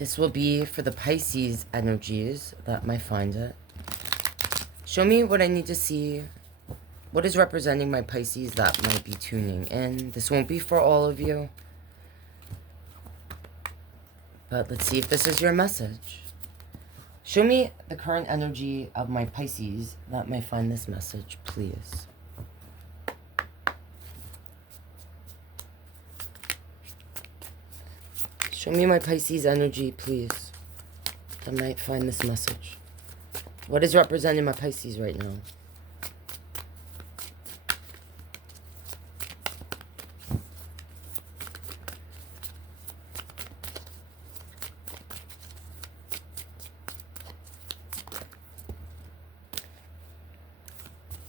This will be for the Pisces energies that might find it. Show me what I need to see. What is representing my Pisces that might be tuning in? This won't be for all of you. But let's see if this is your message. Show me the current energy of my Pisces that might find this message, please. Show me my Pisces energy, please, that might find this message. What is representing my Pisces right now?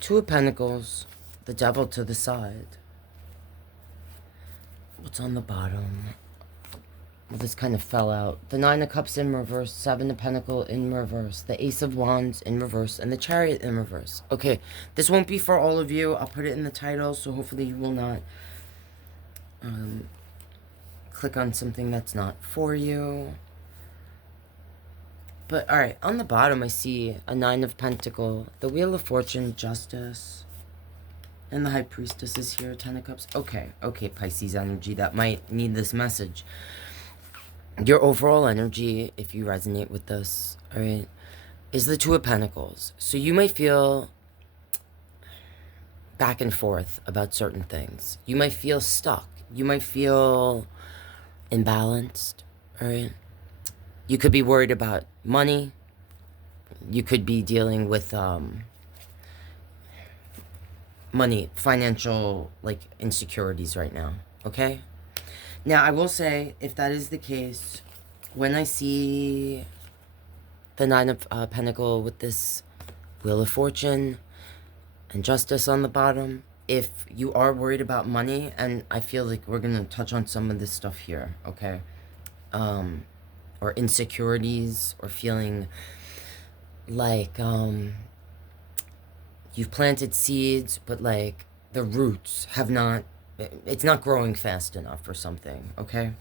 Two of Pentacles, the Devil to the side. What's on the bottom? Well, this kind of fell out. The Nine of Cups in reverse, Seven of Pentacles in reverse, the Ace of Wands in reverse, and the Chariot in reverse. Okay, this won't be for all of you. I'll put it in the title, so hopefully you will not click on something that's not for you. But, alright, on the bottom I see a Nine of Pentacles, the Wheel of Fortune, Justice, and the High Priestess is here, Ten of Cups. Okay, Pisces energy, that might need this message. Your overall energy, if you resonate with this, alright, is the Two of Pentacles. So you might feel back and forth about certain things. You might feel stuck. You might feel imbalanced, alright? You could be worried about money. You could be dealing with money, financial, like, insecurities right now, okay? Now, I will say, if that is the case, when I see the Nine of Pentacles with this Wheel of Fortune and Justice on the bottom, if you are worried about money, and I feel like we're going to touch on some of this stuff here, okay? Or insecurities, or feeling like you've planted seeds, but like the roots have not, it's not growing fast enough or something, okay?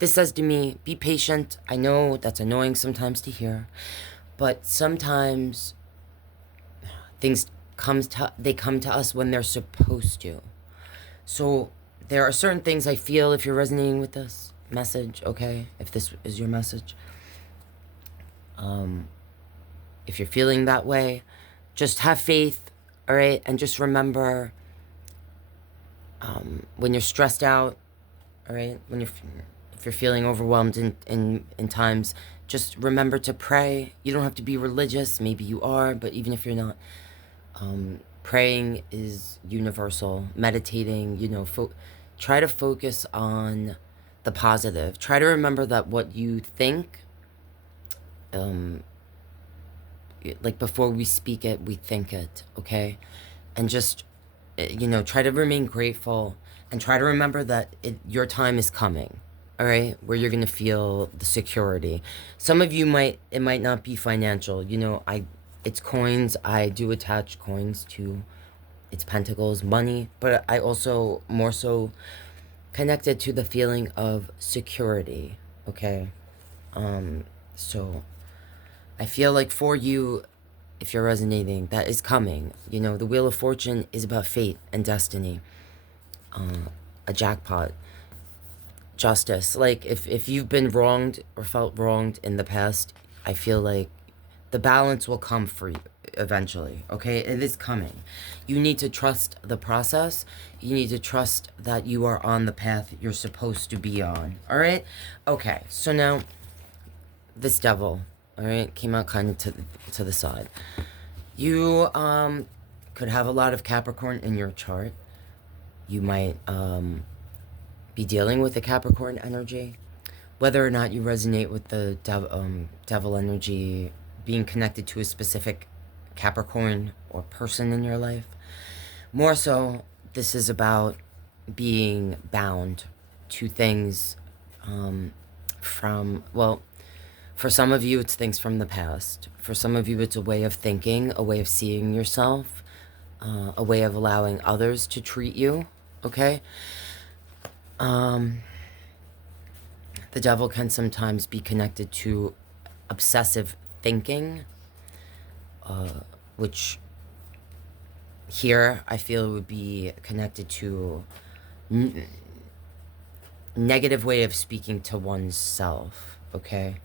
This says to me, be patient. I know that's annoying sometimes to hear, but sometimes things come to us when they're supposed to. So there are certain things I feel, if you're resonating with this message, okay? If this is your message, if you're feeling that way, just have faith, all right? And just remember, when you're stressed out, all right, if you're feeling overwhelmed in times, just remember to pray. You don't have to be religious. Maybe you are, but even if you're not, praying is universal. Meditating, you know, try to focus on the positive. Try to remember that what you think, like before we speak it, we think it, okay? And just, you know, try to remain grateful, and try to remember that your time is coming, all right? Where you're going to feel the security. Some of you it might not be financial. You know, it's coins. I do attach coins to its pentacles, money, but I also more so connected to the feeling of security, okay? So I feel like for you, if you're resonating, that is coming. You know, the Wheel of Fortune is about fate and destiny. A jackpot. Justice. Like, if you've been wronged or felt wronged in the past, I feel like the balance will come for you eventually, okay? It is coming. You need to trust the process. You need to trust that you are on the path you're supposed to be on, all right? Okay, so now, this Devil, all right, came out kind of to the side. You could have a lot of Capricorn in your chart. You might be dealing with the Capricorn energy. Whether or not you resonate with the devil energy, being connected to a specific Capricorn or person in your life. More so, this is about being bound to things well, for some of you, it's things from the past. For some of you, it's a way of thinking, a way of seeing yourself, a way of allowing others to treat you, okay? The devil can sometimes be connected to obsessive thinking, which here I feel would be connected to negative way of speaking to oneself, okay?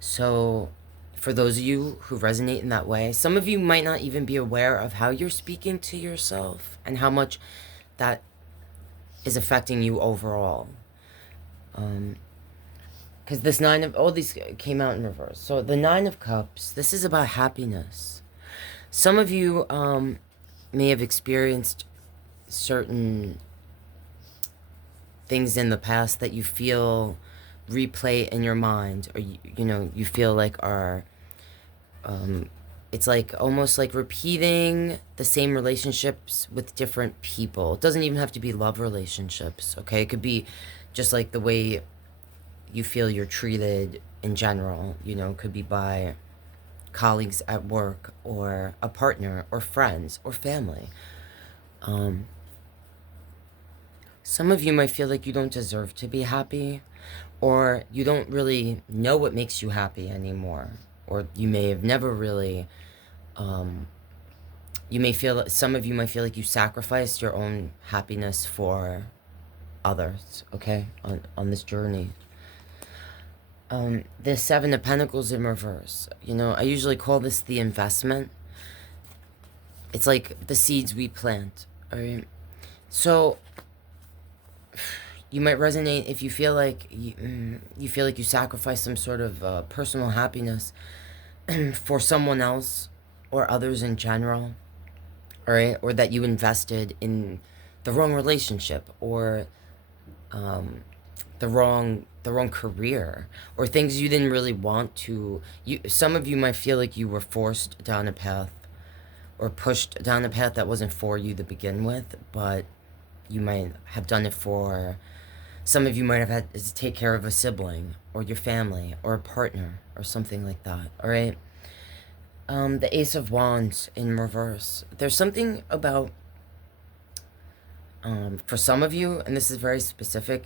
So for those of you who resonate in that way, some of you might not even be aware of how you're speaking to yourself and how much that is affecting you overall. Because this all these came out in reverse. So the Nine of Cups, this is about happiness. Some of you may have experienced certain things in the past that you feel replay in your mind, or you feel like are it's like almost like repeating the same relationships with different people. It doesn't even have to be love relationships, okay? It could be just like the way you feel you're treated in general, it could be by colleagues at work or a partner or friends or family. Some of you might feel like you don't deserve to be happy, or you don't really know what makes you happy anymore, or you may have never really, some of you might feel like you sacrificed your own happiness for others, okay, on this journey. The Seven of Pentacles in reverse, I usually call this the investment. It's like the seeds we plant, all right? So you might resonate if you feel like you sacrifice some sort of personal happiness for someone else or others in general, all right? Or that you invested in the wrong relationship, or the wrong career, or things you didn't really want to. Some of you might feel like you were forced down a path or pushed down a path that wasn't for you to begin with, but you might have done it for, some of you might have had to take care of a sibling or your family or a partner or something like that, all right? The Ace of Wands in reverse. There's something about, for some of you, and this is very specific,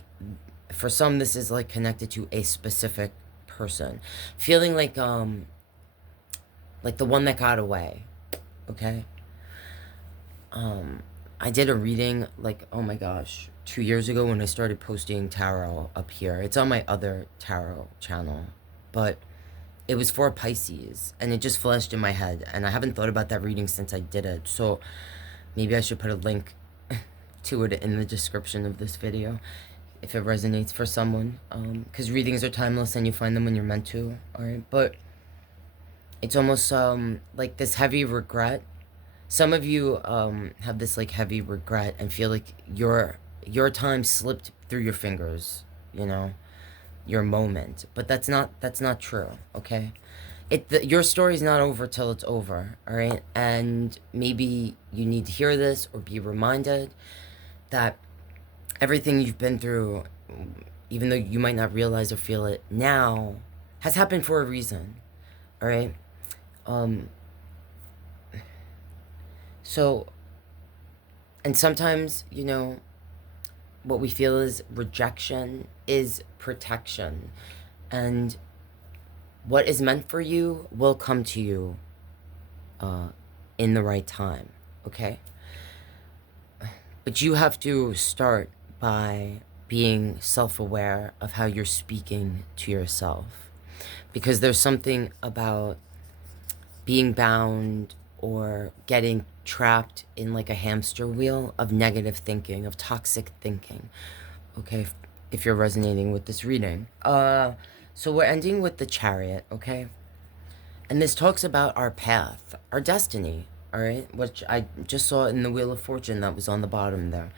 for some this is like connected to a specific person. Feeling like the one that got away, okay? I did a reading, like, oh my gosh, 2 years ago when I started posting tarot up here. It's on my other tarot channel, but it was for Pisces, and it just flashed in my head, and I haven't thought about that reading since I did it, so maybe I should put a link to it in the description of this video, if it resonates for someone, because readings are timeless, and you find them when you're meant to, alright? But it's almost, like this heavy regret. Some of you have this like heavy regret and feel like your time slipped through your fingers, your moment. But that's not true, okay? Your story's not over till it's over, all right? And maybe you need to hear this or be reminded that everything you've been through, even though you might not realize or feel it now, has happened for a reason, all right? So, and sometimes, what we feel is rejection is protection. And what is meant for you will come to you in the right time, okay? But you have to start by being self-aware of how you're speaking to yourself. Because there's something about being bound or getting trapped in like a hamster wheel of negative thinking, of toxic thinking, okay, if you're resonating with this reading. So we're ending with the Chariot, okay? And this talks about our path, our destiny, all right? Which I just saw in the Wheel of Fortune that was on the bottom there.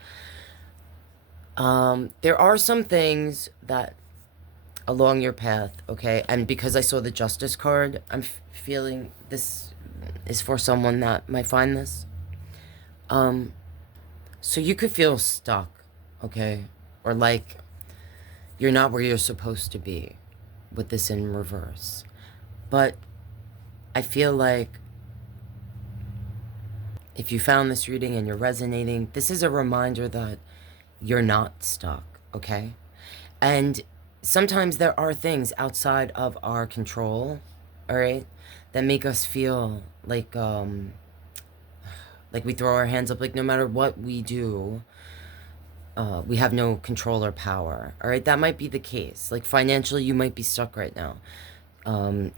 There are some things that along your path, okay? And because I saw the Justice card, I'm feeling this is for someone that might find this. So you could feel stuck, okay? Or like you're not where you're supposed to be with this in reverse. But I feel like if you found this reading and you're resonating, this is a reminder that you're not stuck, okay? And sometimes there are things outside of our control, all right, that make us feel like we throw our hands up, like no matter what we do, we have no control or power. All right, that might be the case. Like financially, you might be stuck right now.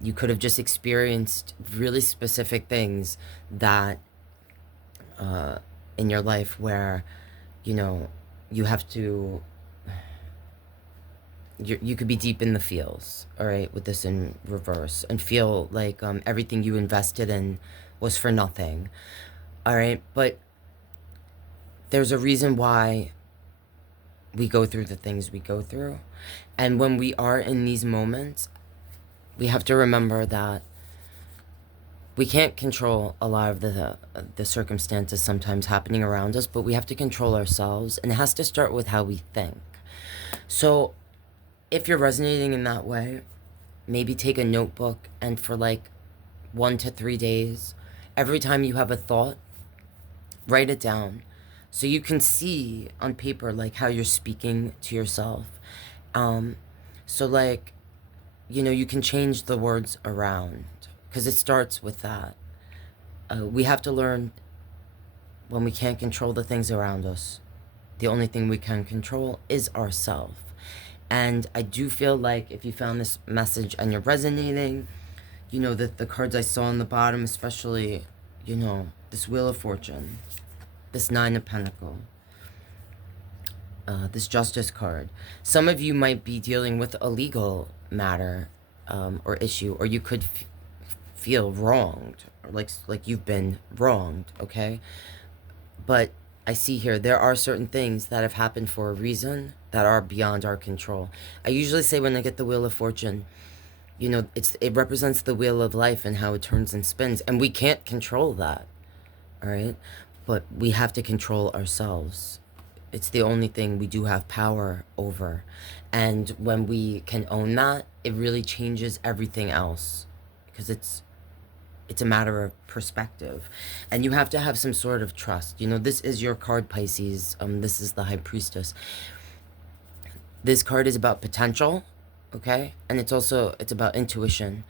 You could have just experienced really specific things that in your life where, you know, you have to. You could be deep in the feels, all right, with this in reverse, and feel like everything you invested in was for nothing, all right? But there's a reason why we go through the things we go through. And when we are in these moments, we have to remember that we can't control a lot of the circumstances sometimes happening around us, but we have to control ourselves, and it has to start with how we think. So if you're resonating in that way, maybe take a notebook and for like 1 to 3 days, every time you have a thought, write it down so you can see on paper like how you're speaking to yourself. So like, you know, you can change the words around because it starts with that. We have to learn when we can't control the things around us, the only thing we can control is ourselves. And I do feel like if you found this message and you're resonating, you know, that the cards I saw on the bottom, especially, you know, this Wheel of Fortune, this Nine of Pentacles, this Justice card. Some of you might be dealing with a legal matter or issue, or you could feel wronged, or like you've been wronged, okay? But I see here, there are certain things that have happened for a reason that are beyond our control. I usually say when I get the Wheel of Fortune, you know, it represents the wheel of life and how it turns and spins. And we can't control that, all right? But we have to control ourselves. It's the only thing we do have power over. And when we can own that, it really changes everything else. Because it's a matter of perspective. And you have to have some sort of trust. You know, this is your card, Pisces. This is the High Priestess. This card is about potential, okay? And it's about intuition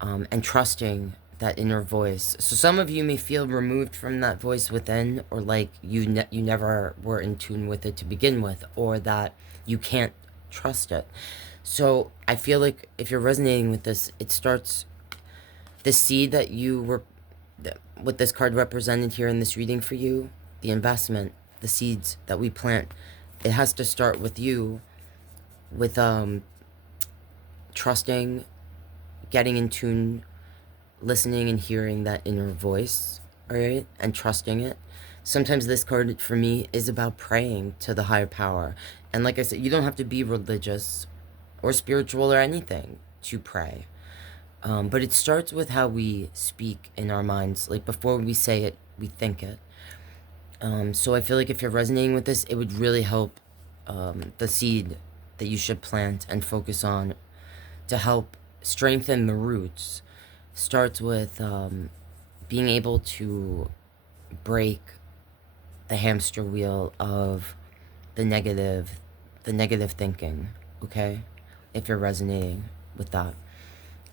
and trusting that inner voice. So some of you may feel removed from that voice within, or like you never were in tune with it to begin with, or that you can't trust it. So I feel like if you're resonating with this, it starts, the seed that you were, what this card represented here in this reading for you, the investment, the seeds that we plant, it has to start with you, with trusting, getting in tune, listening and hearing that inner voice, all right, and trusting it. Sometimes this card for me is about praying to the higher power. And like I said, you don't have to be religious or spiritual or anything to pray. But it starts with how we speak in our minds. Like before we say it, we think it. So I feel like if you're resonating with this, it would really help the seed that you should plant and focus on to help strengthen the roots. Starts with being able to break the hamster wheel of the negative thinking, okay? If you're resonating with that.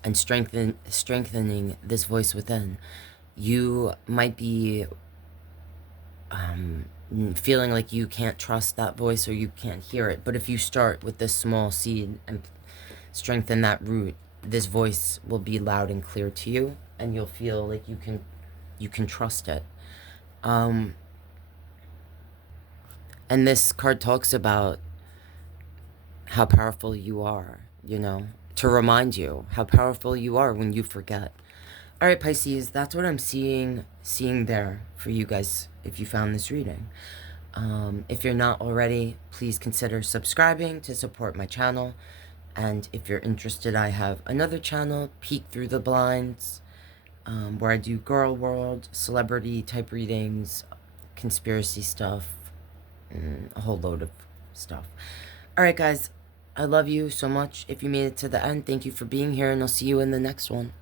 And strengthening this voice within. You might be feeling like you can't trust that voice or you can't hear it. But if you start with this small seed and strengthen that root, this voice will be loud and clear to you, and you'll feel like you can trust it. And this card talks about how powerful you are, you know, to remind you how powerful you are when you forget. All right, Pisces, that's what I'm seeing there for you guys if you found this reading. If you're not already, please consider subscribing to support my channel. And if you're interested, I have another channel, Peek Through the Blinds, where I do girl world, celebrity type readings, conspiracy stuff, and a whole load of stuff. All right, guys, I love you so much. If you made it to the end, thank you for being here, and I'll see you in the next one.